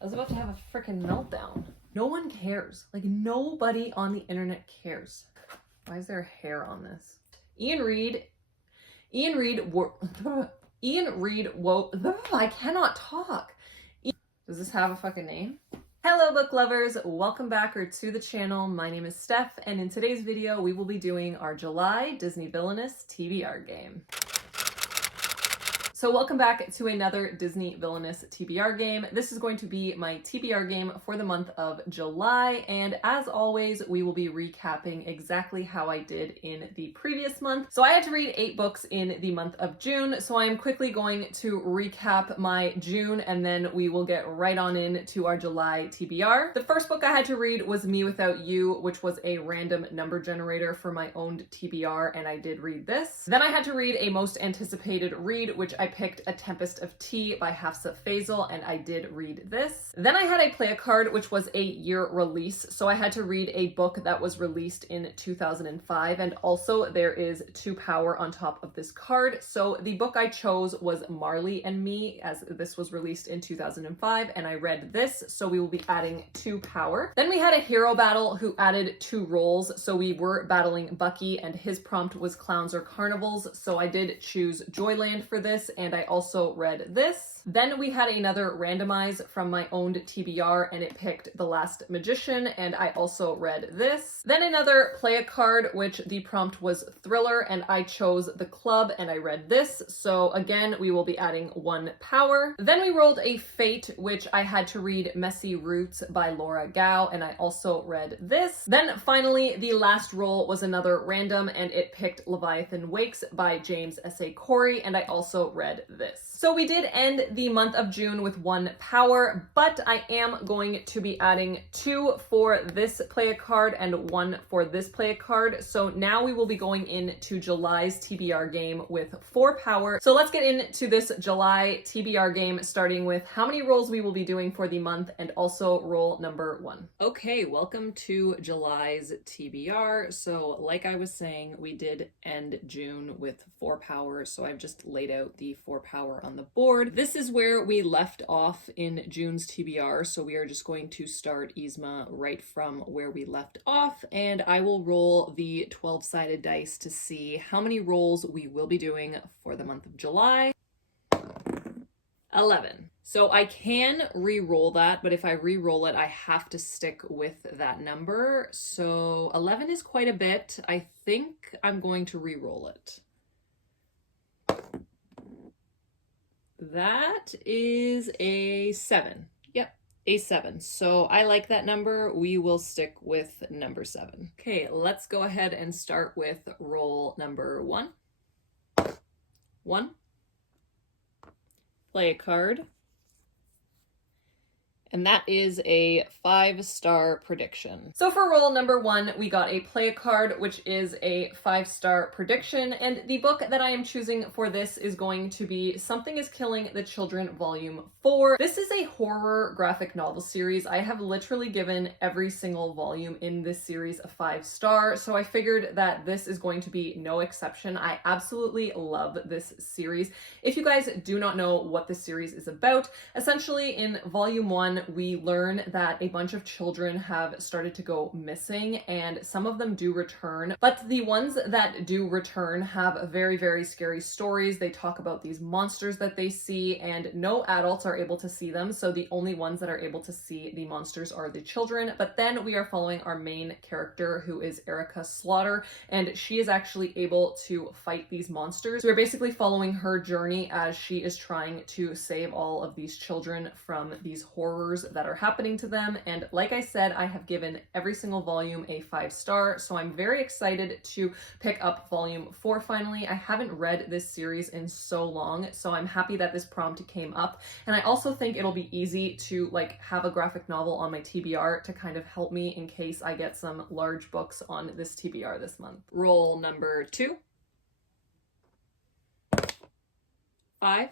I was about to have a freaking meltdown. No one cares. Like, nobody on the internet cares. Why is there hair on this? Ian Reid, I cannot talk. Does this have a fucking name? Hello book lovers, welcome back to the channel. My name is Steph, and in today's video we will be doing our July Disney Villainous TBR game. So welcome back to another Disney Villainous TBR game. This is going to be my TBR game for the month of July, and as always, we will be recapping exactly how I did in the previous month. So I had to read 8 books in the month of June, so I am quickly going to recap my June, and then we will get right on in to our July TBR. The first book I had to read was Me Without You, which was a random number generator for my own TBR, and I did read this. Then I had to read a most anticipated read, which I picked A Tempest of Tea by Hafsa Faisal, and I did read this. Then I had a play a card, which was a year release, so I had to read a book that was released in 2005, and also there is 2 power on top of this card. So the book I chose was Marley and Me, as this was released in 2005, and I read this, so we will be adding 2 power. Then we had a hero battle who added 2 roles, so we were battling Bucky, and his prompt was Clowns or Carnivals, so I did choose Joyland for this, and I also read this. Then we had another randomize from my own TBR, and it picked The Last Magician, and I also read this. Then another play a card, which the prompt was Thriller, and I chose The Club, and I read this. So again, we will be adding 1 power. Then we rolled a Fate, which I had to read Messy Roots by Laura Gao, and I also read this. Then finally, the last roll was another random, and it picked Leviathan Wakes by James S.A. Corey, and I also read this. So we did end the month of June with 1 power, but I am going to be adding 2 for this play a card and 1 for this play a card. So now we will be going into July's TBR game with 4 power. So let's get into this July TBR game, starting with how many rolls we will be doing for the month and also roll number 1. Okay, welcome to July's TBR. So like I was saying, we did end June with 4 power. So I've just laid out the 4 power on the board. This is where we left off in June's TBR, so we are just going to start Yzma right from where we left off, and I will roll the 12-sided dice to see how many rolls we will be doing for the month of July. 11. So I can re-roll that, but if I re-roll it, I have to stick with that number. So 11 is quite a bit. I think I'm going to re-roll it. That is a 7. Yep, a 7. So I like that number. We will stick with number 7. Okay, let's go ahead and start with roll number 1. 1. Play a card. And that is a 5-star prediction. So for roll number 1, we got a play a card, which is a 5-star prediction. And the book that I am choosing for this is going to be Something is Killing the Children, Volume 4. This is a horror graphic novel series. I have literally given every single volume in this series a 5-star. So I figured that this is going to be no exception. I absolutely love this series. If you guys do not know what this series is about, essentially in Volume 1, we learn that a bunch of children have started to go missing, and some of them do return, but the ones that do return have very, very scary stories. They talk about these monsters that they see, and no adults are able to see them, so the only ones that are able to see the monsters are the children. But then we are following our main character, who is Erica Slaughter, and she is actually able to fight these monsters. So we're basically following her journey as she is trying to save all of these children from these horrors that are happening to them. And like I said, I have given every single volume a 5-star, so I'm very excited to pick up volume 4 finally. I haven't read this series in so long, so I'm happy that this prompt came up. And I also think it'll be easy to like have a graphic novel on my TBR to kind of help me in case I get some large books on this TBR this month. Roll number 2. 5.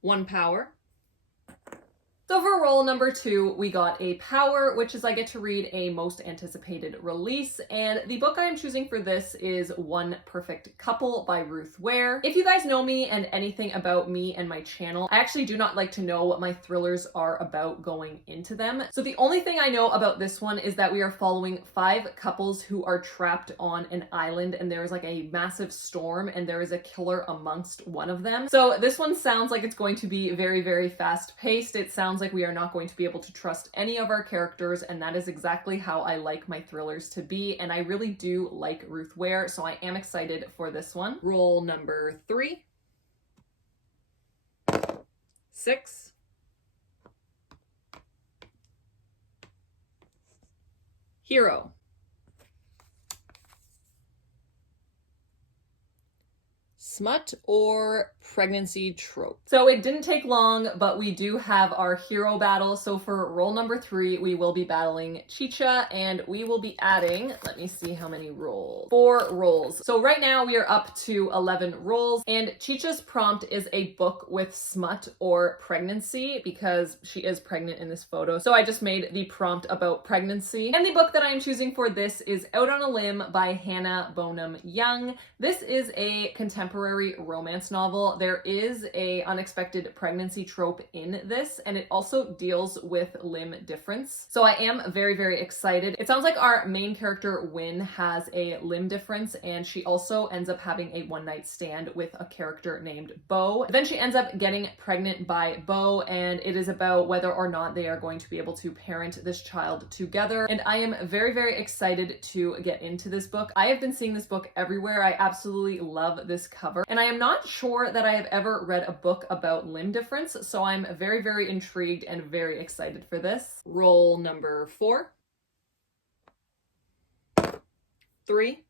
1 power. So for roll number 2, we got a Power, which is I get to read a most anticipated release, and the book I am choosing for this is One Perfect Couple by Ruth Ware. If you guys know me and anything about me and my channel, I actually do not like to know what my thrillers are about going into them. So the only thing I know about this one is that we are following 5 couples who are trapped on an island, and there is like a massive storm and there is a killer amongst one of them. So this one sounds like it's going to be very, very fast paced. It sounds like we are not going to be able to trust any of our characters, and that is exactly how I like my thrillers to be, and I really do like Ruth Ware, so I am excited for this one. Roll number 3, 6, Hero, Smut or Pregnancy Trope. So it didn't take long, but we do have our hero battle. So for roll number 3, we will be battling Chicha, and we will be adding, let me see how many rolls. 4 rolls. So right now we are up to 11 rolls, and Chicha's prompt is a book with smut or pregnancy because she is pregnant in this photo. So I just made the prompt about pregnancy. And the book that I am choosing for this is Out on a Limb by Hannah Bonham Young. This is a contemporary romance novel. There is a unexpected pregnancy trope in this, and it also deals with limb difference. So I am very, very excited. It sounds like our main character, Wynn, has a limb difference, and she also ends up having a one-night stand with a character named Bo. Then she ends up getting pregnant by Bo, and it is about whether or not they are going to be able to parent this child together. And I am very, very excited to get into this book. I have been seeing this book everywhere. I absolutely love this cover. And I am not sure that I have ever read a book about limb difference, so I'm very, very intrigued and very excited for this. Roll number 4, 3,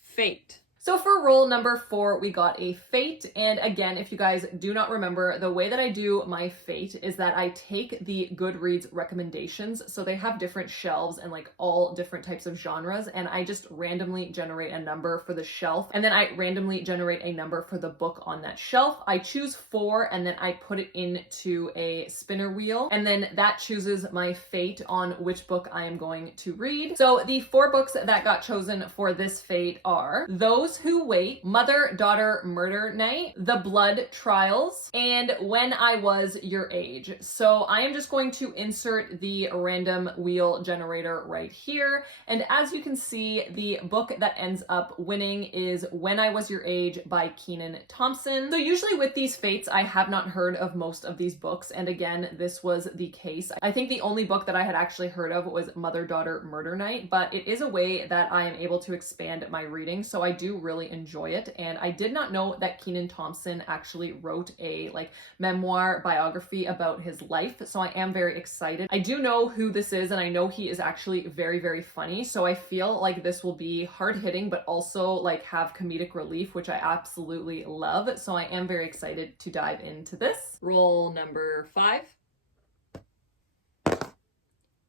Fate. So for roll number 4, we got a Fate, and again, if you guys do not remember, the way that I do my Fate is that I take the Goodreads recommendations, so they have different shelves and like all different types of genres, and I just randomly generate a number for the shelf, and then I randomly generate a number for the book on that shelf. I choose 4, and then I put it into a spinner wheel, and then that chooses my fate on which book I am going to read. So the 4 books that got chosen for this Fate are Those Who Wait, Mother-Daughter Murder Night, The Blood Trials, and When I Was Your Age. So I am just going to insert the random wheel generator right here. And as you can see, the book that ends up winning is When I Was Your Age by Kenan Thompson. So usually with these Fates, I have not heard of most of these books. And again, this was the case. I think the only book that I had actually heard of was Mother-Daughter Murder Night, but it is a way that I am able to expand my reading. So I do really enjoy it, and I did not know that Kenan Thompson actually wrote a memoir biography about his life, so I am very excited. I do know who this is, and I know he is actually very, very funny, so I feel like this will be hard-hitting but also have comedic relief, which I absolutely love, so I am very excited to dive into this. Roll number 5,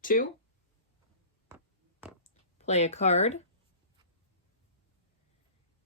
2, play a card.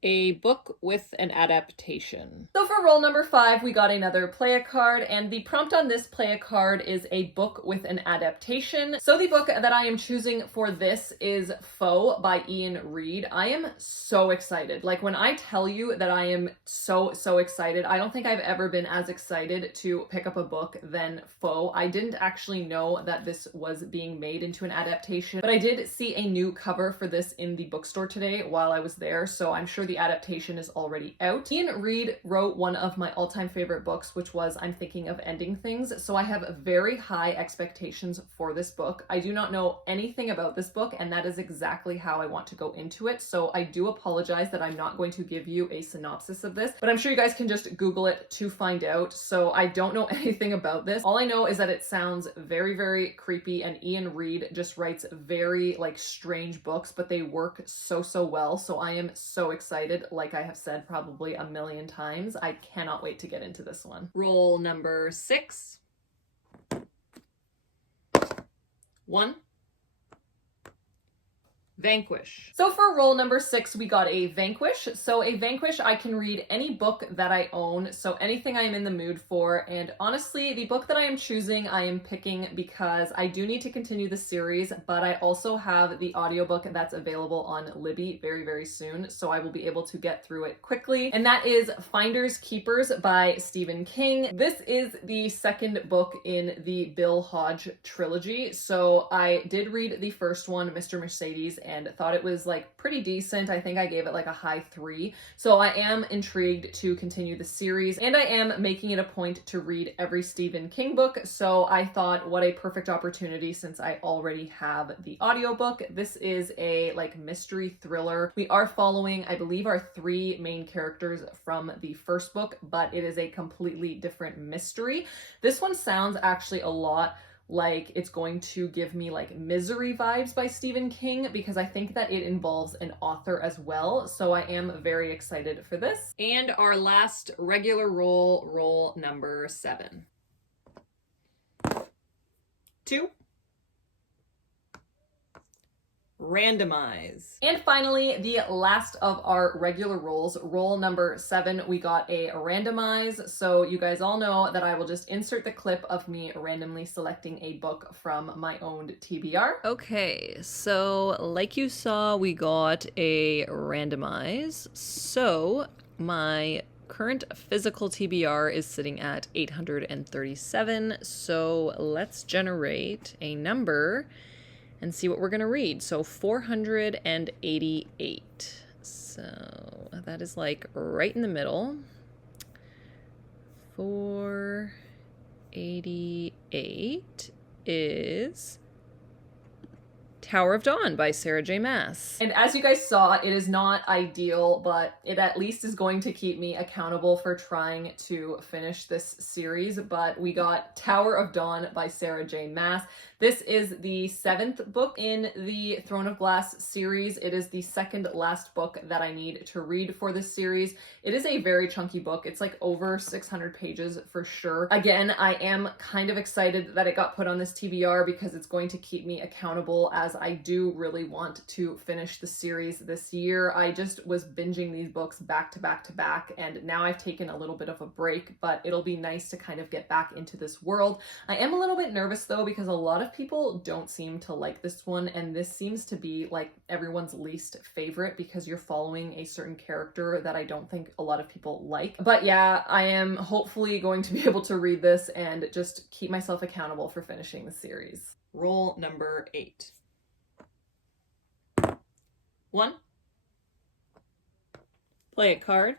A book with an adaptation. So for roll number 5, we got another play a card, and the prompt on this play a card is a book with an adaptation. So the book that I am choosing for this is Foe by Ian Reid. I am so excited. When I tell you that I am so excited, I don't think I've ever been as excited to pick up a book than Foe. I didn't actually know that this was being made into an adaptation, but I did see a new cover for this in the bookstore today while I was there, so I'm sure the adaptation is already out. Ian Reid wrote one of my all-time favorite books, which was I'm Thinking of Ending Things, so I have very high expectations for this book. I do not know anything about this book, and that is exactly how I want to go into it, so I do apologize that I'm not going to give you a synopsis of this, but I'm sure you guys can just Google it to find out. So I don't know anything about this. All I know is that it sounds very, very creepy, and Ian Reid just writes very strange books, but they work so well, so I am so excited. Like I have said probably a million times, I cannot wait to get into this one. Roll number 6, 1, Vanquish. So for roll number 6, we got a Vanquish. So a Vanquish, I can read any book that I own, so anything I am in the mood for. And honestly, the book that I am choosing, I am picking because I do need to continue the series, but I also have the audiobook that's available on Libby very, very soon, so I will be able to get through it quickly. And that is Finders Keepers by Stephen King. This is the second book in the Bill Hodge trilogy. So I did read the first one, Mr. Mercedes, and thought it was like pretty decent. I think I gave it like a high 3. So I am intrigued to continue the series, and I am making it a point to read every Stephen King book. So I thought, what a perfect opportunity since I already have the audiobook. This is a like mystery thriller. We are following, I believe, our 3 main characters from the first book, but it is a completely different mystery. This one sounds actually a lot like it's going to give me like Misery vibes by Stephen King, because I think that it involves an author as well. So I am very excited for this. And our last regular roll number 7. 2. Randomize. And finally, the last of our regular rolls, roll number 7, we got a randomize. So you guys all know that I will just insert the clip of me randomly selecting a book from my owned TBR. Okay, so like you saw, we got a randomize. So my current physical TBR is sitting at 837. So let's generate a number and see what we're gonna read. So 488. So that is like right in the middle. 488 is Tower of Dawn by Sarah J. Maas. And as you guys saw, it is not ideal, but it at least is going to keep me accountable for trying to finish this series. But we got Tower of Dawn by Sarah J. Maas. This is the 7th book in the Throne of Glass series. It is the second last book that I need to read for this series. It is a very chunky book. It's like over 600 pages for sure. Again, I am kind of excited that it got put on this TBR because it's going to keep me accountable, as I do really want to finish the series this year. I just was binging these books back to back to back, and now I've taken a little bit of a break, but it'll be nice to kind of get back into this world. I am a little bit nervous though, because a lot of people don't seem to like this one, and this seems to be like everyone's least favorite because you're following a certain character that I don't think a lot of people like. But yeah, I am hopefully going to be able to read this and just keep myself accountable for finishing the series. Roll number 8. 1. Play a card.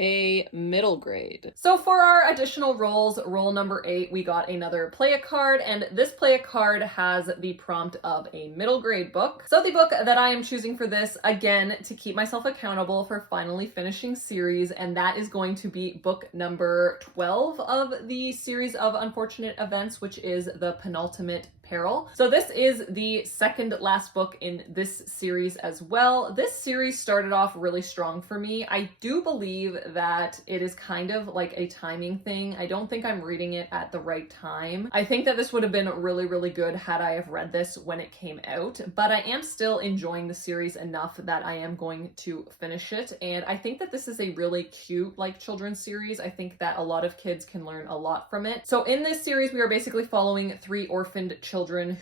A middle grade. So for our additional rolls, roll number 8, we got another play a card, and this play a card has the prompt of a middle grade book. So the book that I am choosing for this, again, to keep myself accountable for finally finishing series, and that is going to be book number 12 of the series of unfortunate events, which is The Penultimate Peril. So this is the second last book in this series as well. This series started off really strong for me. I do believe that it is kind of like a timing thing. I don't think I'm reading it at the right time. I think that this would have been really, really good had I have read this when it came out, but I am still enjoying the series enough that I am going to finish it. And I think that this is a really cute like children's series. I think that a lot of kids can learn a lot from it. So in this series, we are basically following 3 orphaned children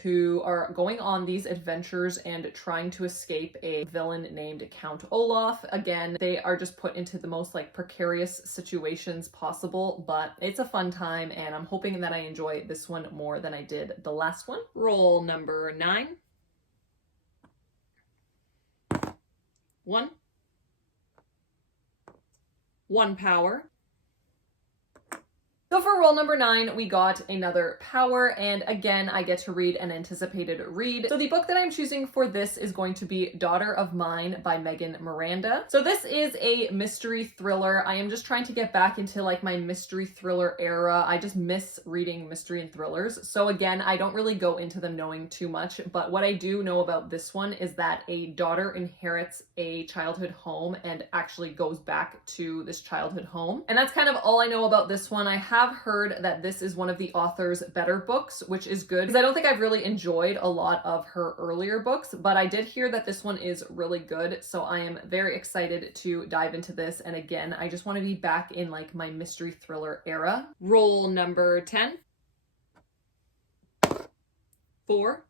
who are going on these adventures and trying to escape a villain named Count Olaf. Again, they are just put into the most like precarious situations possible, but it's a fun time, and I'm hoping that I enjoy this one more than I did the last one. Roll number 9. 1. 1 power. So for roll number 9, we got another power, and again, I get to read an anticipated read. So the book that I'm choosing for this is going to be Daughter of Mine by Megan Miranda. So this is a mystery thriller. I am just trying to get back into like my mystery thriller era. I just miss reading mystery and thrillers. So again, I don't really go into them knowing too much, but what I do know about this one is that a daughter inherits a childhood home and actually goes back to this childhood home. And that's kind of all I know about this one. I have heard that this is one of the author's better books, which is good because I don't think I've really enjoyed a lot of her earlier books, but I did hear that this one is really good. So I am very excited to dive into this. And again, I just want to be back in like my mystery thriller era. Roll number 10. 4.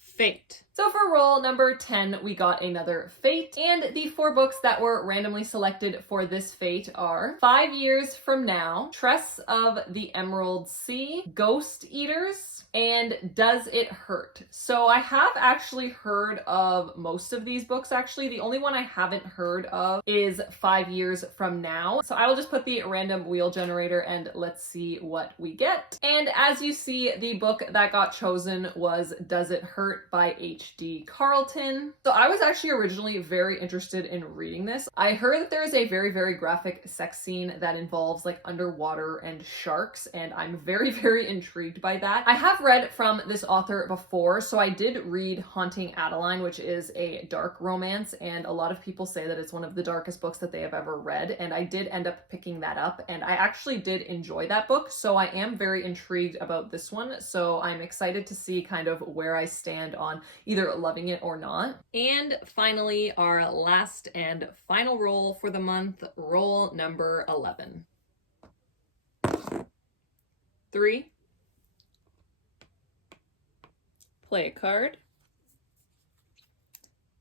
Fate. So for roll number 10, we got another Fate, and the 4 books that were randomly selected for this Fate are 5 Years From Now, Tress of the Emerald Sea, Ghost Eaters, and Does It Hurt? So I have actually heard of most of these books actually. The only one I haven't heard of is 5 Years From Now. So I will just put the random wheel generator and let's see what we get. And as you see, the book that got chosen was Does It Hurt by H.D. Carlton. So I was actually originally very interested in reading this. I heard that there is a very, very graphic sex scene that involves like underwater and sharks, and I'm very, very intrigued by that. I have read from this author before, so I did read Haunting Adeline, which is a dark romance, and a lot of people say that it's one of the darkest books that they have ever read, and I did end up picking that up, and I actually did enjoy that book, so I am very intrigued about this one. So I'm excited to see kind of where I stand on either loving it or not. And finally, our last and final roll for the month, roll number 11. 3. Play a card.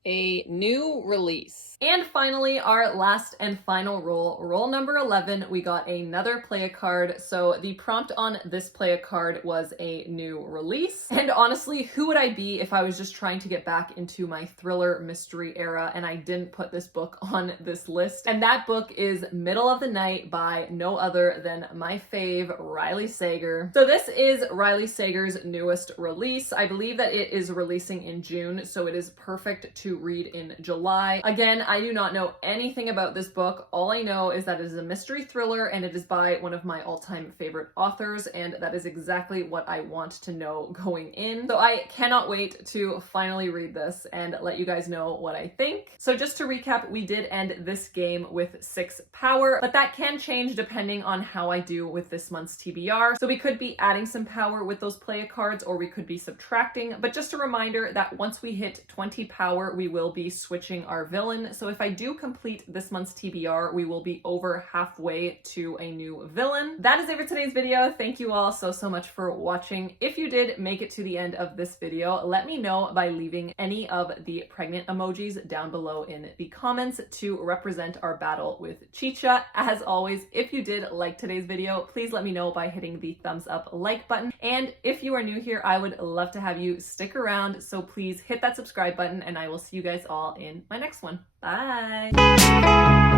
A new release. And finally, our last and final roll number 11, we got another play a card. So the prompt on this play a card was a new release. And honestly, who would I be if I was just trying to get back into my thriller mystery era and I didn't put this book on this list? And that book is Middle of the Night by no other than my fave, Riley Sager. So this is Riley Sager's newest release. I believe that it is releasing in June, so it is perfect to read in July. Again, I do not know anything about this book. All I know is that it is a mystery thriller and it is by one of my all-time favorite authors, and that is exactly what I want to know going in. So I cannot wait to finally read this and let you guys know what I think. So just to recap, we did end this game with 6 power, but that can change depending on how I do with this month's TBR. So we could be adding some power with those play cards, or we could be subtracting. But just a reminder that once we hit 20 power, we will be switching our villain. So if I do complete this month's TBR, we will be over halfway to a new villain. That is it for today's video. Thank you all so much for watching. If you did make it to the end of this video, let me know by leaving any of the pregnant emojis down below in the comments to represent our battle with Chicha. As always, if you did like today's video, please let me know by hitting the thumbs up like button. And if you are new here, I would love to have you stick around. So please hit that subscribe button, and I will see you guys all in my next one. Bye!